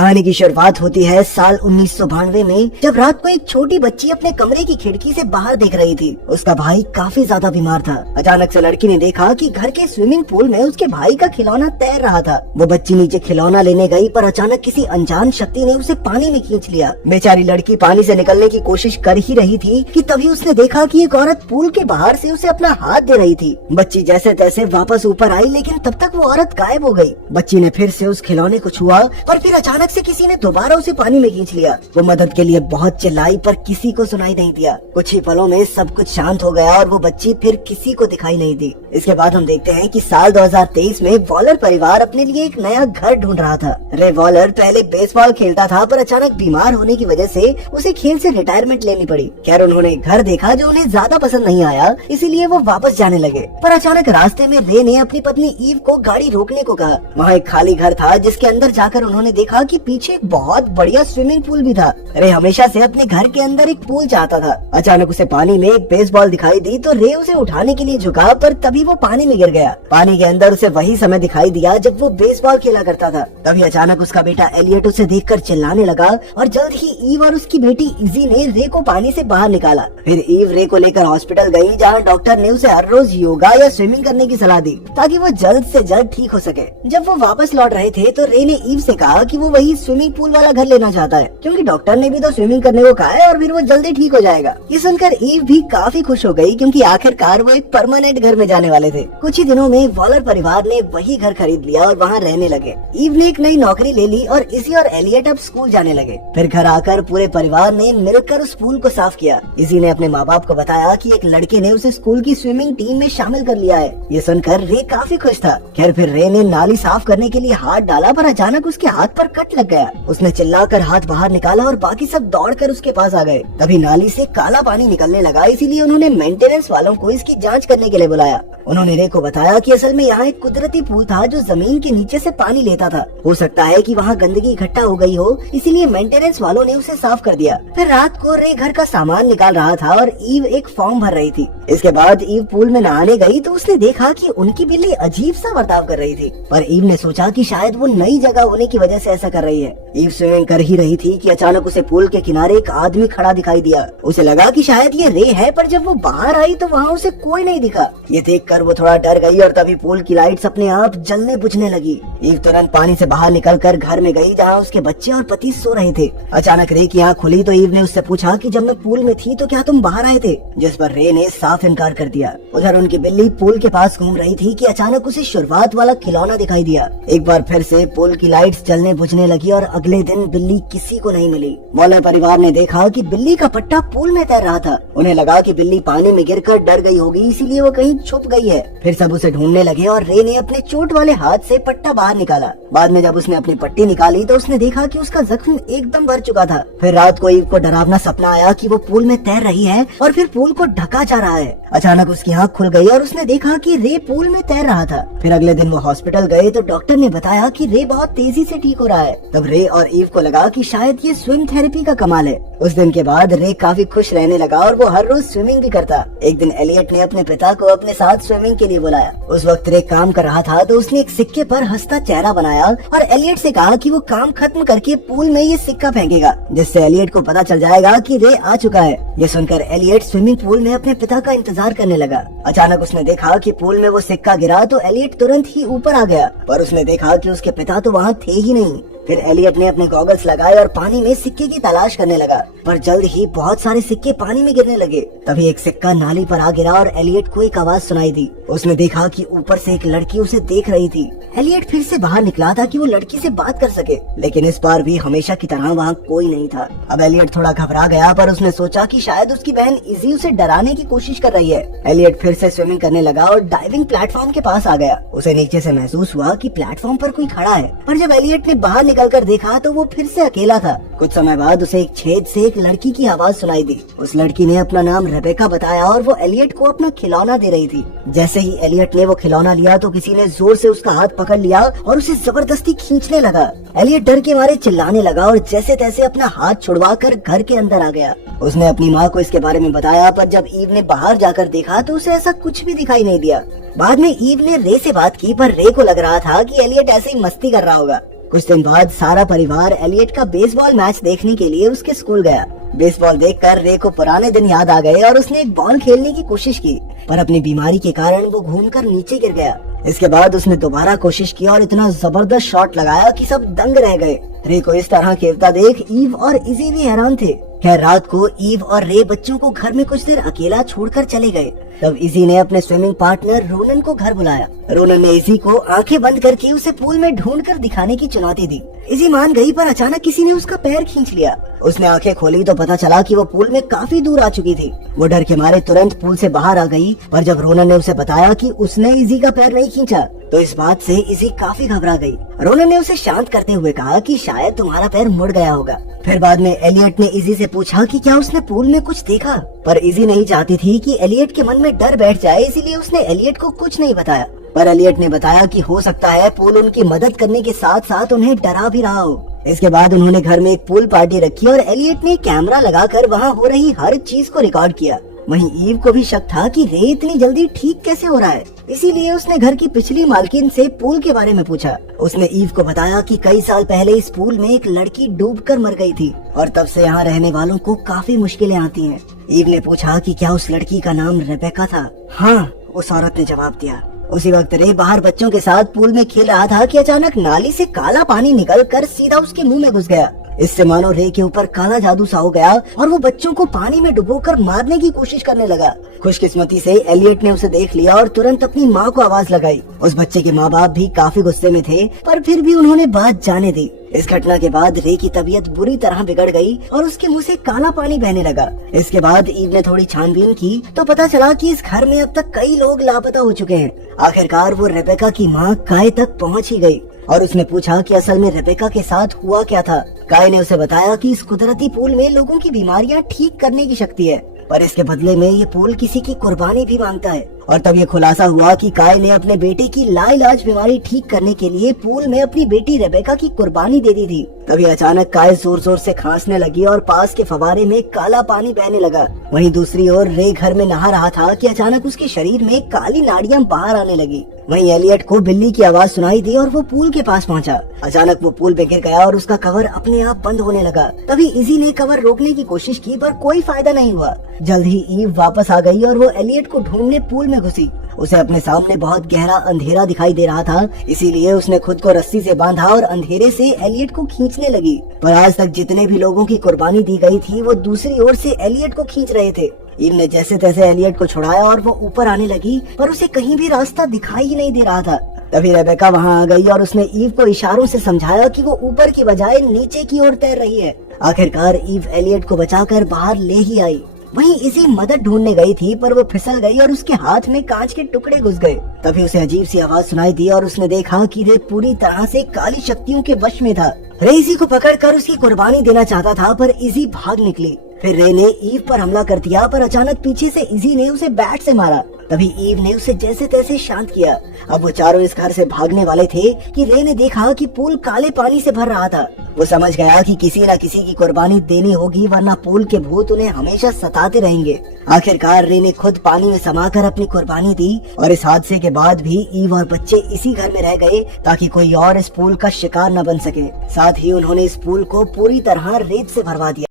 कहानी की शुरुआत होती है साल 1992 में, जब रात को एक छोटी बच्ची अपने कमरे की खिड़की से बाहर देख रही थी। उसका भाई काफी ज्यादा बीमार था। अचानक से लड़की ने देखा कि घर के स्विमिंग पूल में उसके भाई का खिलौना तैर रहा था। वो बच्ची नीचे खिलौना लेने गई, पर अचानक किसी अनजान शक्ति ने उसे पानी में खींच लिया। बेचारी लड़की पानी से निकलने की कोशिश कर ही रही थी कि तभी उसने देखा कि एक औरत पूल के बाहर से उसे अपना हाथ दे रही थी। बच्ची जैसे तैसे वापस ऊपर आई, लेकिन तब तक वो औरत गायब हो गई। बच्ची ने फिर से उस खिलौने को छुआ और फिर अचानक से किसी ने दोबारा उसे पानी में खींच लिया। वो मदद के लिए बहुत चिल्लाई, पर किसी को सुनाई नहीं दिया। कुछ ही पलों में सब कुछ शांत हो गया और वो बच्ची फिर किसी को दिखाई नहीं दी। इसके बाद हम देखते हैं कि साल 2023 में वॉलर परिवार अपने लिए एक नया घर ढूंढ रहा था। रे वॉलर पहले बेसबॉल खेलता था, पर अचानक बीमार होने की वजह से उसे खेल से रिटायरमेंट लेनी पड़ी। खैर, उन्होंने एक घर देखा जो उन्हें ज्यादा पसंद नहीं आया, इसीलिए वो वापस जाने लगे। पर अचानक रास्ते में रे ने अपनी पत्नी ईव को गाड़ी रोकने को कहा। वहाँ एक खाली घर था, जिसके अंदर जाकर उन्होंने देखा कि पीछे एक बहुत बढ़िया स्विमिंग पूल भी था। रे हमेशा से अपने घर के अंदर एक पूल चाहता था। अचानक उसे पानी में एक बेसबॉल दिखाई दी तो रे उसे उठाने के लिए झुका, पर तभी वो पानी में गिर गया। पानी के अंदर उसे वही समय दिखाई दिया जब वो बेसबॉल खेला करता था। तभी अचानक उसका बेटा एलियट उसे देखकर चिल्लाने लगा और जल्द ही ईव और उसकी बेटी इजी ने रे को पानी से बाहर निकाला। फिर ईव रे को लेकर हॉस्पिटल गई, जहाँ डॉक्टर ने उसे हर रोज योगा या स्विमिंग करने की सलाह दी ताकि वो जल्द से जल्द ठीक हो सके। जब वो वापस लौट रहे थे तो रे ने ईव से कहा कि वो वही स्विमिंग पूल वाला घर लेना चाहता है, क्योंकि डॉक्टर ने भी तो स्विमिंग करने को कहा है और फिर वो जल्दी ठीक हो जाएगा। ये सुनकर ईव भी काफी खुश हो गई, क्योंकि आखिरकार वो एक परमानेंट घर में जाने वाले थे। कुछ ही दिनों में वॉलर परिवार ने वही घर खरीद लिया और वहाँ रहने लगे। ईव ने एक नई नौकरी ले ली और इसी और एलियट अब स्कूल जाने लगे। फिर घर आकर पूरे परिवार ने मिलकर उस पूल को साफ किया। इसी ने अपने माँ बाप को बताया कि एक लड़के ने उसे स्कूल की स्विमिंग टीम में शामिल कर लिया है। ये सुनकर रे काफी खुश था। खैर, फिर रे ने नाली साफ करने के लिए हाथ डाला, पर अचानक उसके हाथ पर कट लग गया। उसने चिल्लाकर हाथ बाहर निकाला और बाकी सब दौड़कर उसके पास आ गए। तभी नाली से काला पानी निकलने लगा, इसीलिए उन्होंने मेंटेनेंस वालों को इसकी जांच करने के लिए बुलाया। उन्होंने रे को बताया कि असल में यहाँ एक कुदरती पूल था जो जमीन के नीचे से पानी लेता था। हो सकता है कि वहाँ गंदगी इकट्ठा हो गई हो, इसीलिए मेंटेनेंस वालों ने उसे साफ कर दिया। फिर रात को रे घर का सामान निकाल रहा था और ईव एक फॉर्म भर रही थी। इसके बाद ईव पूल में नहाने गई तो उसने देखा कि उनकी बिल्ली अजीब सा बर्ताव कर रही थी, पर ईव ने सोचा कि शायद वो नई जगह होने की वजह से ऐसा कर रही है। ईव स्विमिंग कर ही रही थी कि अचानक उसे पूल के किनारे एक आदमी खड़ा दिखाई दिया। उसे लगा कि शायद ये रे है, पर जब वो बाहर आई तो वहाँ उसे कोई नहीं दिखा। ये देखकर वो थोड़ा डर गई और तभी पूल की लाइट्स अपने आप जलने बुझने लगी। ईव तुरंत पानी से बाहर निकलकर घर में गई, जहाँ उसके बच्चे और पति सो रहे थे। अचानक रे की आँख खुली तो ईव ने उससे पूछा कि जब मैं पूल में थी तो क्या तुम बाहर आए थे, जिस पर रे ने साफ इनकार कर दिया। उधर उनकी बिल्ली पूल के पास घूम रही थी कि अचानक उसे शुरुआत वाला खिलौना दिखाई दिया। एक बार फिर से पूल की लाइट्स जलने बुझने लगी और अगले दिन बिल्ली किसी को नहीं मिली। वॉलर परिवार ने देखा कि बिल्ली का पट्टा पूल में तैर रहा था। उन्हें लगा कि बिल्ली पानी में गिरकर डर गई होगी, इसीलिए वो कहीं छुप गई है। फिर सब उसे ढूंढने लगे और रे ने अपने चोट वाले हाथ से पट्टा बाहर निकाला। बाद में जब उसने अपनी पट्टी निकाली तो उसने देखा कि उसका जख्म एकदम भर चुका था। फिर रात को ईव को डरावना सपना आया कि वो पूल में तैर रही है और फिर पूल को ढका जा रहा है। अचानक उसकी आँख खुल गई और उसने देखा कि रे पूल में तैर रहा था। फिर अगले दिन वो हॉस्पिटल गए तो डॉक्टर ने बताया कि रे बहुत तेजी से ठीक हो रहा है। तब रे और ईव को लगा कि शायद ये स्विम थेरेपी का कमाल है। उस दिन के बाद रे काफी खुश रहने लगा और वो हर रोज स्विमिंग भी करता। एक दिन एलियट ने अपने पिता को अपने साथ स्विमिंग के लिए बुलाया। उस वक्त रे काम कर रहा था तो उसने एक सिक्के पर हंसता चेहरा बनाया और एलियट से कहा कि वो काम खत्म करके पूल में ये सिक्का फेंकेगा, जिससे एलियट को पता चल जाएगा कि रे आ चुका है। ये सुनकर एलियट स्विमिंग पूल में अपने पिता का इंतजार करने लगा। अचानक उसने देखा कि पूल में वो सिक्का गिरा तो एलियट तुरंत ही ऊपर आ गया, पर उसने देखा कि उसके पिता तो वहाँ थे ही नहीं। फिर एलियट ने अपने गॉगल्स लगाए और पानी में सिक्के की तलाश करने लगा, पर जल्द ही बहुत सारे सिक्के पानी में गिरने लगे। तभी एक सिक्का नाली पर आ गिरा और एलियट को एक आवाज सुनाई दी। उसने देखा कि ऊपर से एक लड़की उसे देख रही थी। एलियट फिर से बाहर निकला था कि वो लड़की से बात कर सके, लेकिन इस बार भी हमेशा की तरह वहाँ कोई नहीं था। अब एलियट थोड़ा घबरा गया, पर उसने सोचा कि शायद उसकी बहन इजी उसे डराने की कोशिश कर रही है। एलियट फिर से स्विमिंग करने लगा और डाइविंग प्लेटफॉर्म के पास आ गया। उसे नीचे से महसूस हुआ कि प्लेटफॉर्म पर कोई खड़ा है, पर जब एलियट ने बाहर निकलकर देखा तो वो फिर से अकेला था। कुछ समय बाद उसे एक छेद से एक लड़की की आवाज सुनाई दी। उस लड़की ने अपना नाम रेबेका बताया और वो एलियट को अपना खिलौना दे रही थी। जैसे ही एलियट ने वो खिलौना लिया तो किसी ने जोर से उसका हाथ पकड़ लिया और उसे जबरदस्ती खींचने लगा। एलियट डर के मारे चिल्लाने लगा और जैसे तैसे अपना हाथ छुड़वा कर घर के अंदर आ गया। उसने अपनी माँ को इसके बारे में बताया, पर जब ईव ने बाहर जाकर देखा तो उसे ऐसा कुछ भी दिखाई नहीं दिया। बाद में ईव ने रे से बात की, पर रे को लग रहा था कि एलियट ऐसे ही मस्ती कर रहा होगा। कुछ दिन बाद सारा परिवार एलियट का बेसबॉल मैच देखने के लिए उसके स्कूल गया। बेसबॉल देखकर रे को पुराने दिन याद आ गए और उसने एक बॉल खेलने की कोशिश की, पर अपनी बीमारी के कारण वो घूमकर नीचे गिर गया। इसके बाद उसने दोबारा कोशिश की और इतना जबरदस्त शॉट लगाया कि सब दंग रह गए। रे को इस तरह खेलता देख ईव और इजी भी हैरान थे। खैर रात को ईव और रे बच्चों को घर में कुछ देर अकेला छोड़कर चले गए। तब इजी ने अपने स्विमिंग पार्टनर रोनन को घर बुलाया। रोनन ने इजी को आंखें बंद करके उसे पूल में ढूंढकर दिखाने की चुनौती दी। इजी मान गई, पर अचानक किसी ने उसका पैर खींच लिया। उसने आंखें खोली तो पता चला कि वो पूल में काफी दूर आ चुकी थी। वो डर के मारे तुरंत पूल से बाहर आ गई, पर जब रोनन ने उसे बताया कि उसने इजी का पैर नहीं खींचा तो इस बात से इजी काफी घबरा गई। रोनन ने उसे शांत करते हुए कहा कि शायद तुम्हारा पैर मुड़ गया होगा। फिर बाद में एलियट ने इजी से पूछा कि क्या उसने पूल में कुछ देखा, पर इजी नहीं चाहती थी कि एलियट के मन में डर बैठ जाए, इसीलिए उसने एलियट को कुछ नहीं बताया। पर एलियट ने बताया कि हो सकता है पूल उनकी मदद करने के साथ साथ उन्हें डरा भी रहा हो। इसके बाद उन्होंने घर में एक पूल पार्टी रखी और एलियट ने कैमरा लगाकर वहाँ हो रही हर चीज को रिकॉर्ड किया। वहीं ईव को भी शक था कि रे इतनी जल्दी ठीक कैसे हो रहा है, इसीलिए उसने घर की पिछली मालकिन से पूल के बारे में पूछा। उसने ईव को बताया कि कई साल पहले इस पूल में एक लड़की डूबकर मर गई थी और तब से यहाँ रहने वालों को काफी मुश्किलें आती हैं। ईव ने पूछा कि क्या उस लड़की का नाम रेबेका था। हाँ, उस औरत ने जवाब दिया। उसी वक्त रे बाहर बच्चों के साथ पूल में खेल रहा था कि अचानक नाली से काला पानी निकलकर सीधा उसके मुंह में घुस गया। इससे मानो रे के ऊपर काला जादू सा हो गया और वो बच्चों को पानी में डुबोकर मारने की कोशिश करने लगा। खुशकिस्मती से एलियट ने उसे देख लिया और तुरंत अपनी माँ को आवाज लगाई। उस बच्चे के माँ बाप भी काफी गुस्से में थे, पर फिर भी उन्होंने बात जाने दी। इस घटना के बाद रे की तबीयत बुरी तरह बिगड़ गई और उसके मुंह से काला पानी बहने लगा। इसके बाद ईव ने थोड़ी छानबीन की तो पता चला कि इस घर में अब तक कई लोग लापता हो चुके हैं। आखिरकार वो रेबेका की माँ काय तक पहुँच ही गयी और उसने पूछा कि असल में रेबेका के साथ हुआ क्या था। काय ने उसे बताया कि इस कुदरती पूल में लोगों की बीमारियां ठीक करने की शक्ति है, पर इसके बदले में ये पूल किसी की कुर्बानी भी मांगता है। और तब ये खुलासा हुआ कि काय ने अपने बेटे की लाइलाज बीमारी ठीक करने के लिए पूल में अपनी बेटी रेबेका की कुर्बानी दे दी थी। तभी अचानक काय जोर जोर से खांसने लगी और पास के फवारे में काला पानी बहने लगा। वहीं दूसरी ओर रे घर में नहा रहा था कि अचानक उसके शरीर में काली नाड़ियां बाहर आने लगी। वहीं एलियट को बिल्ली की आवाज सुनाई दी और वो पूल के पास पहुंचा। अचानक वो पूल पे गिर गया और उसका कवर अपने आप बंद होने लगा। तभी इजी ने कवर रोकने की कोशिश की, पर कोई फायदा नहीं हुआ। जल्द ही ईव वापस आ गई और वो एलियट को ढूंढने पूल में घुसी। उसे अपने सामने बहुत गहरा अंधेरा दिखाई दे रहा था, इसीलिए उसने खुद को रस्सी से बांधा और अंधेरे से एलियट को खींचने लगी। पर आज तक जितने भी लोगों की कुर्बानी दी गई थी वो दूसरी ओर से एलियट को खींच रहे थे। ईव ने जैसे तैसे एलियट को छुड़ाया और वो ऊपर आने लगी, पर उसे कहीं भी रास्ता दिखाई ही नहीं दे रहा था। तभी रेबेका वहाँ आ गई और उसने ईव को इशारों से समझाया कि वो ऊपर की बजाय नीचे की ओर तैर रही है। आखिरकार ईव एलियट को बचाकर बाहर ले ही आई। वहीं इसी मदद ढूंढने गई थी, पर वो फिसल गई और उसके हाथ में कांच के टुकड़े घुस गए। तभी उसे अजीब सी आवाज सुनाई दी और उसने देखा कि रे पूरी तरह से काली शक्तियों के वश में था। रे इसी को पकड़कर उसकी कुर्बानी देना चाहता था, पर इजी भाग निकली। फिर रे ने ईव पर हमला कर दिया, पर अचानक पीछे से इजी ने उसे बैट से मारा। तभी ईव ने उसे जैसे तैसे शांत किया। अब वो चारों इस घर से भागने वाले थे कि रे ने देखा कि पूल काले पानी से भर रहा था। वो समझ गया कि किसी न किसी की कुर्बानी देनी होगी, वरना पूल के भूत उन्हें हमेशा सताते रहेंगे। आखिरकार रे ने खुद पानी में समाकर अपनी कुर्बानी दी और इस हादसे के बाद भी ईव और बच्चे इसी घर में रह गए ताकि कोई और इस पूल का शिकार न बन सके। साथ ही उन्होंने इस पूल को पूरी तरह रेत से भरवा दिया।